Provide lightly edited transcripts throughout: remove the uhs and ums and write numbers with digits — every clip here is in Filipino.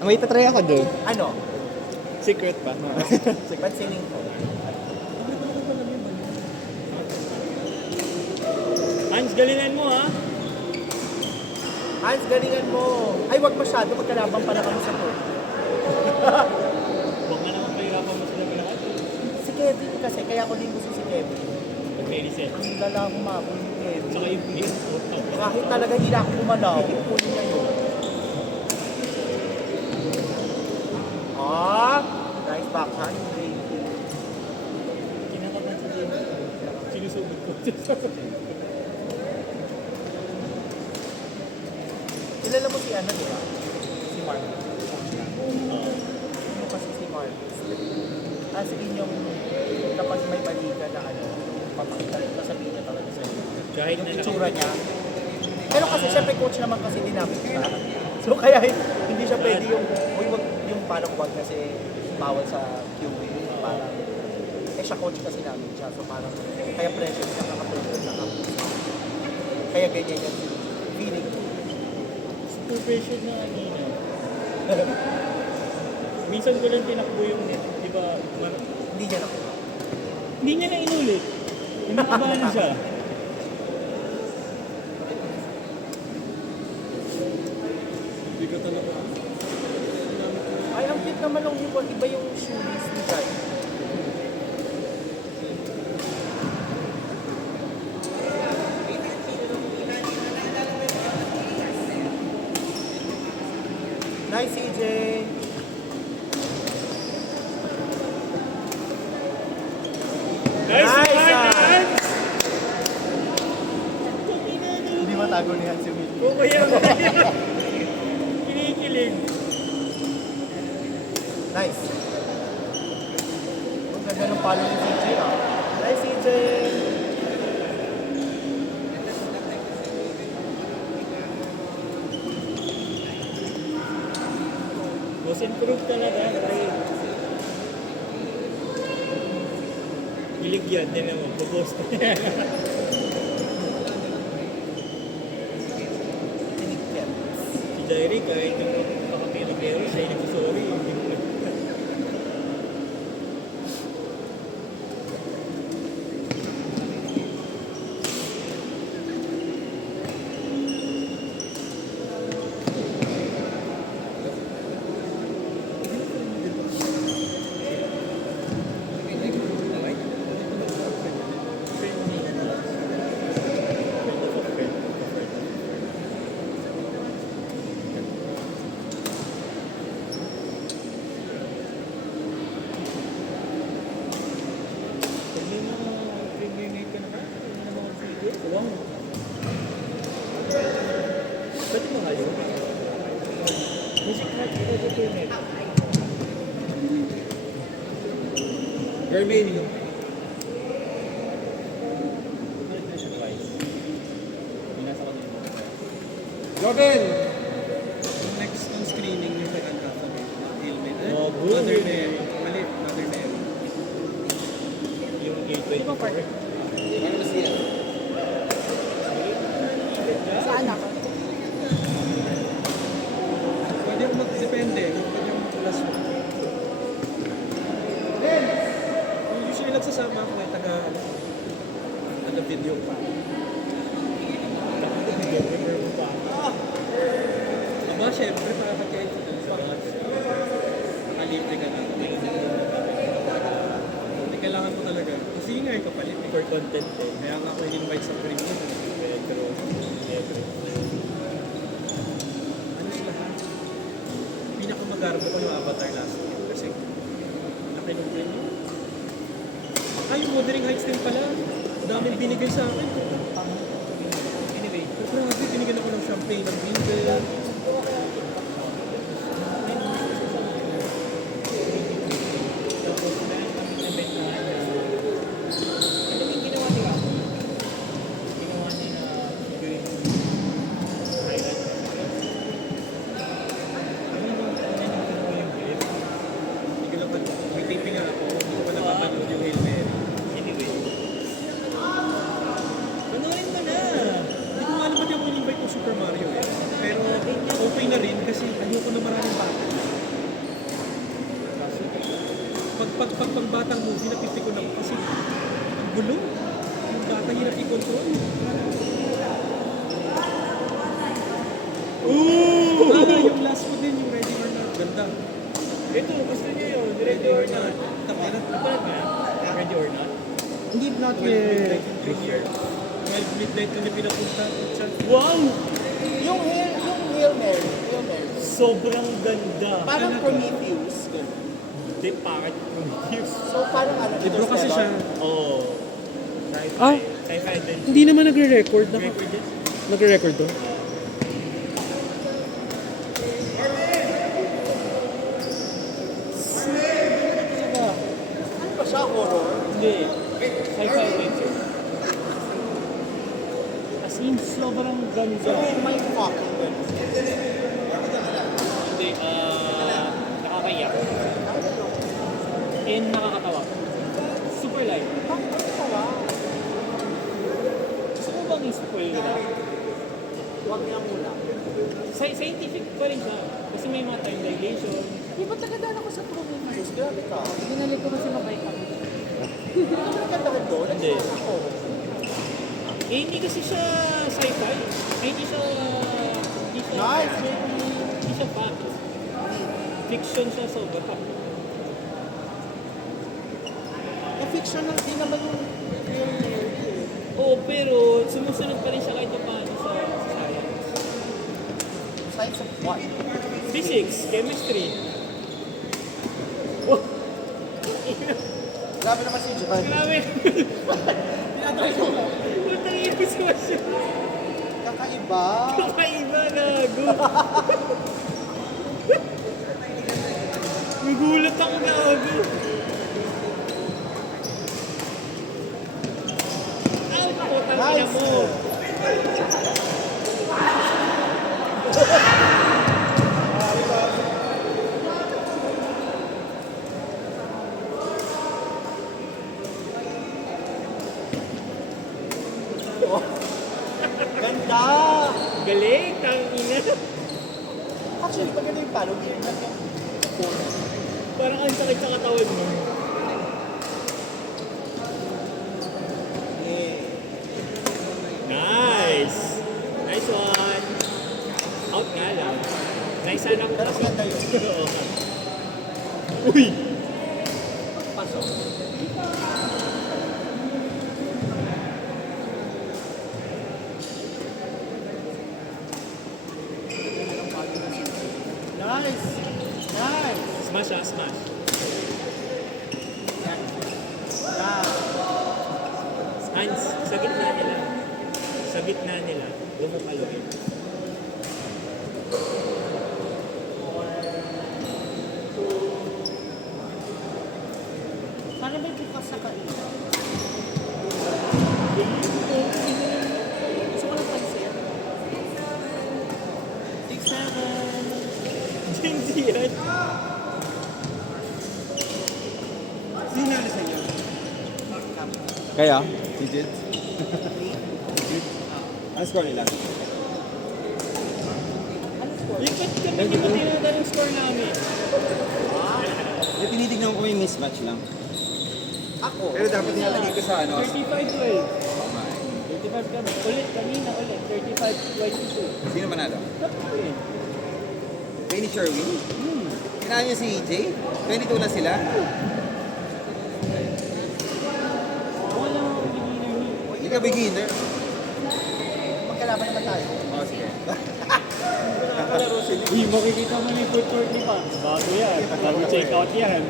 May tatry ako doon. Ano? Secret pa. Pansinin ko. Hans, galingan mo ha. Hans, galingan mo. Ay, wag masyado. Magkalabang pala kami sa court. Huwag na naman pahirapan mo sila lahat. Si Kevin kasi, kaya ko din gusto si Kevin. Pag may reset. Ang lala ko mako ni Kevin. Saka yung Kahit talaga hindi na ako gumalaw, kukunin niya yun. Nice backhand. kinakabahan sa game. Sinusubod ko. Kilala mo si ano, di ba? Si Mark. Ano kasi si Mark? As in yung kapag may balikan na ano, papakita, sasabihin niya talaga sa'yo. Kahit Yung na itsura niya. Pero kasi syempre coach naman kasi dinamit siya. So kaya hindi siya pwede yung, uy, wag, yung parang wag kasi bawal sa QA. Parang, siya coach kasi namin siya. So parang, kaya pressure siya kaka-pressure na kami. Kaya ganyan yung feeling ko. supervision na kanina. Minsan ko lang tinakbo yung net. Di ba? Hindi niya nakuha. Hindi niya na inulit. Nakabahan na siya. Hindi ka talaga. Ay, ang cute naman ng iba yung shoelace ni Guy. Nice, CJ! Nice Nice, one, ah. Hans! Hindi matago ni Hans yung Oo, kaya mo. Kinikilig. Nice. Ang ganda ng palo ni CJ, ah. Nice, CJ! Most improved talaga. Gilig yan. Tinan mo. Popost ko yan. Tinikyan. Si Jairi, kahit yung pakapira-pero, siya yung nagsasorry. Hindi mo Pag may mga pre-made ka na ka, may mga video, huwag mo. Pwede mahal yun. Music card, pwede pre-made. Germain yun. Robin! Yung next on screening yung second half of it. Helmet. Oh, good. Mother Mary. Mali, Mother Mary. Yung A24. Ano siya? Saan ako? Pwede yung mag-depende. Pwede yung plus one. Yung usually nagsasama ako may taga ano video pa. Aba, syempre, makakakait sa dun sa nakalibre ka na. Hindi kailangan mo talaga. Kasi nga yung kapalit. For content eh. Kaya nga ako in-invite sa premium. Pedro. Ano sila? Pinakamagarbo ko yung Avatar last year. Kasi laki ng premium. Yung Wuthering Heights din pala. Daming binigay sa akin. Anyway, Grabe, binigyan ako ng champagne ng Winter. tapos meron kami nabentahan na ano yung ginawa nila? Ginawa niya na green highlight. Ano yung ginawa yung clip? Hindi ko lang may taping nga ako. Hindi ko pa napapanood yung Hail Mary. Anyway. Panoorin mo na! Hindi ko alam ba't yung in-invite ko Super Mario eh. Pero okay na rin. pag batang movie, napipikon ako kasi ang gulo. Yung bata hirap i-control. Yung last mo din, yung Ready or Not. Ganda. Ito, gusto niyo yun. Ready or not. Tapos Napanood nga? Ready or not? Hindi not 12 years. 12 midnight kami pinapunta. Wow! Yung Hail Mary. Hail Mary. Sobrang ganda. Parang Talaga. Prometheus. ganun. Hindi, bakit Prometheus? So parang ano, Libro kasi siya. Oo. Sci-fi. Ah? Sci-fi din. Hindi naman nagre-record. Record din. Nagre-record to? Ano ba siya? Horror? Hindi. Sci-fi adventure. As in, sobrang ganda. So may fucking ganun. Hindi, nakakaiyak. And nakakatawa. Super light. Bakit ang tawa? Gusto mo bang i-spoil nila? Huwag niya muna. Scientific pa rin siya. Kasi may mga time dilation. Di ba tagadaan ako sa Prometheus? Grabe ka. Binalik ko kasi mabait ako. Hindi ka ba nagkandahan doon? Hindi. Ako. Eh, hindi kasi siya sci-fi. Ay, hindi siya... Nice. Hindi siya fact. Fiction siya sobra. Fiction lang din naman yung Hail Mary. Oo, pero sumusunod pa rin siya kahit paano sa science. Science of what? Physics, chemistry. Grabe naman si John. Grabe. Tinatry ko. Putang ipis mo siya. Kakaiba. Kakaiba, gago. Nagulat ako, gago. Ay, putang ina Nice. mo. Oh. Ganda. Galing, tang ina. Actually, maganda yung palo. Weird lang yung Parang ang sakit sa katawan mo. yeah. Nice! Nice one! Out nga lang. Nice sana ko Pero kasi. maganda yun. Oo. Uy! Pasok. Nice. Nice. Smash ah, smash. Yan. Yan. Hans, sa gitna nila. Sa gitna nila. Lumukaloy. Para may bukas sa kanila. Gusto ko ng pansin. 6-7. Gen Z yan. Sino na sa inyo? Kaya? Digit? Ano score nila? Lipat kami, di ba tinatala yung score namin? Yung tinitignan ko yung mismatch lang. Ako. Pero dapat nilalagay ko sa ano. 35-12. 35 kami. Ulit, kanina ulit. 35-22. Sino manalo? Tapos Penny Sherwin? Kinahan niyo si EJ? 22 na sila? walang beginner ni. Hindi ka beginner. Magkalaban naman tayo. Oh, sige. Nakalaro sila. Uy, makikita mo na yung footwork ni Pams. Bago yan. Bago check out yan.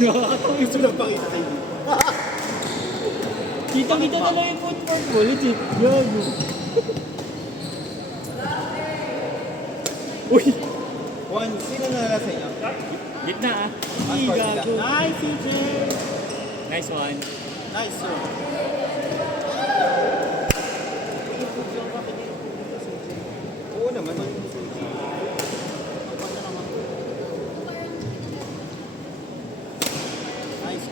Nakakatawa yung Gusto lang pakita sa inyo. Kita-kita na lang yung footwork mo. Legit. Gago. Uy! Juan, sino nanalo sa inyo? Gitna ah. Ay, Ay, gago. Nice, CJ. Nice one. Nice, sir. Oo naman. Nice.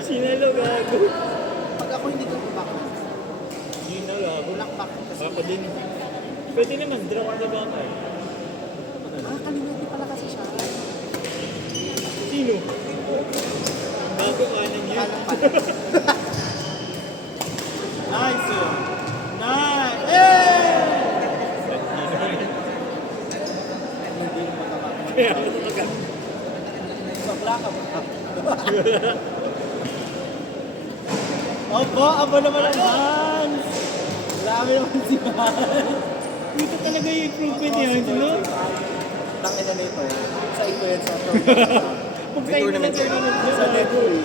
Sinalo gago. Pag ako hindi ko back, Yun na gago. black back kasi. Ako din. Pwede naman, draw ka na ba ako? Kalimutin pala kasi siya. Sino? Bago kanan yan. Kanan pala. Nice yun. Nice! Hey! Hindi naman nakakita. Kaya ako agad. Sobra ka ba? Aba naman ang Hans! Grabe naman si Hans! Dito talaga yung improvement niya, hindi mo? Tangin na nito. Sa ito yan sa ito. Kung May kayo naman tournament tournament Sa niya, Neto eh.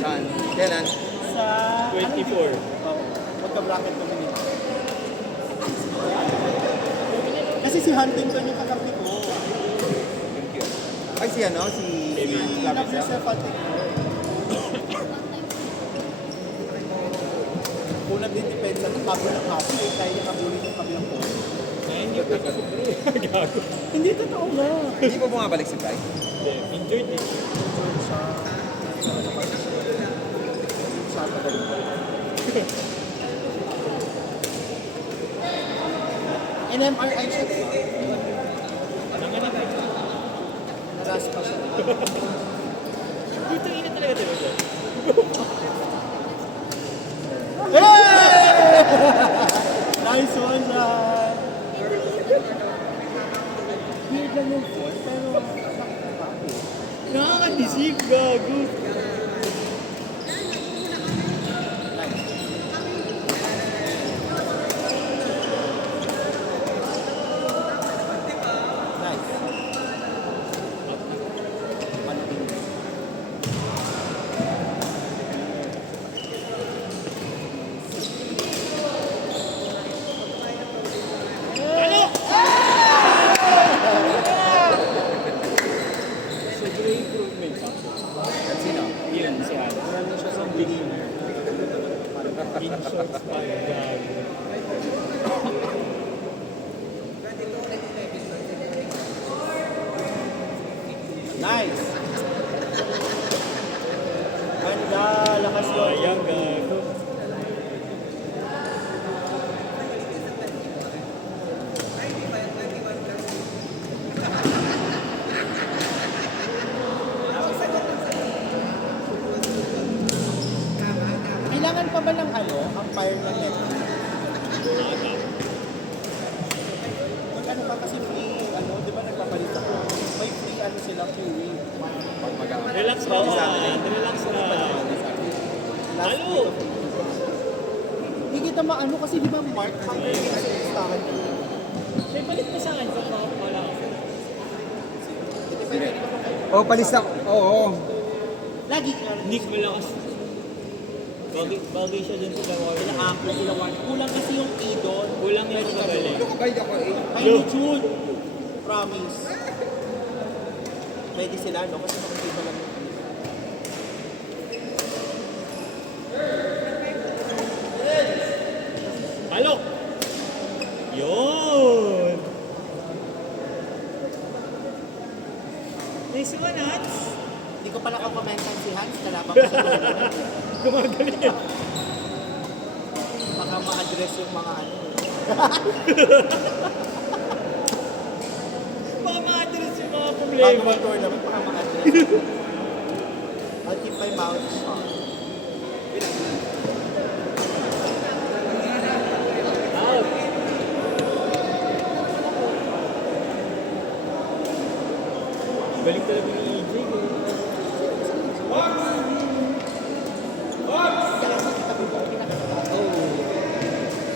Saan? Kailan? Sa... 24. Oo. Magka-bracket kami nito. Kasi si Huntington yung kakampi ko. Ay, si ano? Si Hinap niya sa Huntington. Unang din depensa ng kabo ng kapo. Kaya niya kabulin yung kabilang ko. Ay, hindi ko kasi bro. Gago. Hindi totoo nga. Hindi pa bumabalik si Bry? Injured eh. Sa... Sa pagaling. NMRI siya, di ba? Nanganap eh. Naras pa siya. Dito ina talaga diba bro? Hey! Nice one, Ran! Weird lang yung form, pero nakakapagod. Nakaka-deceive, gago. Nice. Malaking. Siguro improvement pa. Sino? Yun, si Alex. Meron siya sa beginner. In shorts pa, gago. Nice. Ganda, lakas yun. Sayang, gago. Kailangan pa ba ng umpire ng net? Kung ano pa kasi free, di ba nagpapalit ako? May free sila QE. Pag mag-aamay. Relax ba? Relax na. Last Halo! week of Hindi kita maano kasi di ba Mark hanggang sa listahan ko. May palit pa sa akin kung wala ako. Depende rin ako kayo. Oh, palista. Oo. Lagi ka. Nick malakas. Bagay siya dun sa Warrior. Ilang ako, ilang one. Kulang kasi yung E doon. Kulang yung magaling. Ano ka ba ako eh? Ay, Jude. Promise. Pwede sila, no? Kasi makikita lang yung Palok! Yun! Nice one, Hans! Hindi ko pala kakomentan si Hans, kalaban ko sa lolo. Gumagaling yan. Baka ma-address yung mga Baka ma-address yung mga Bago problema. mag-tournament, baka ma-address. I'll keep my mouth shut. Out! Galing talaga ni EJ.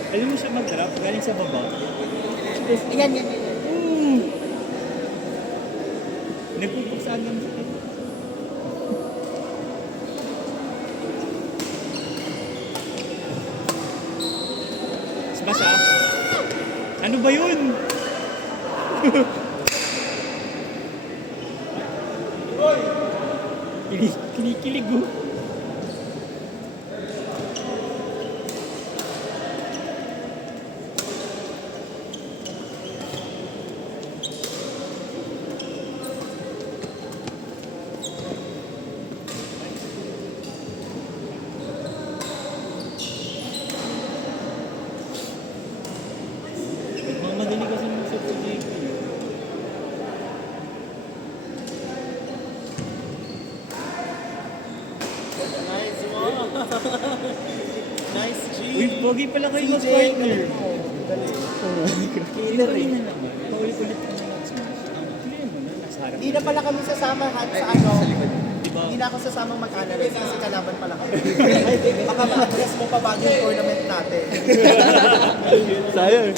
Alam mo siya mag-drop galing sa baba. Yan. Nagpupuksagan siya. Smash ah? Ano ba yun? Kinikilig oh. Magmamadali kasi ng sa project. Nice, G. Uy, pogi pala kayo CJ, mag-partner. galing mo. Galing. Killer eh. Paulit-ulit ka na mag-smash. Clear mo na, nasa harap. Hindi na pala kami sasama sa ano. Diba? Hindi na ako sasamang mag-analyze kasi kalaban pala kami. Baka ma-address mo pa ba yung tournament natin? Sayang.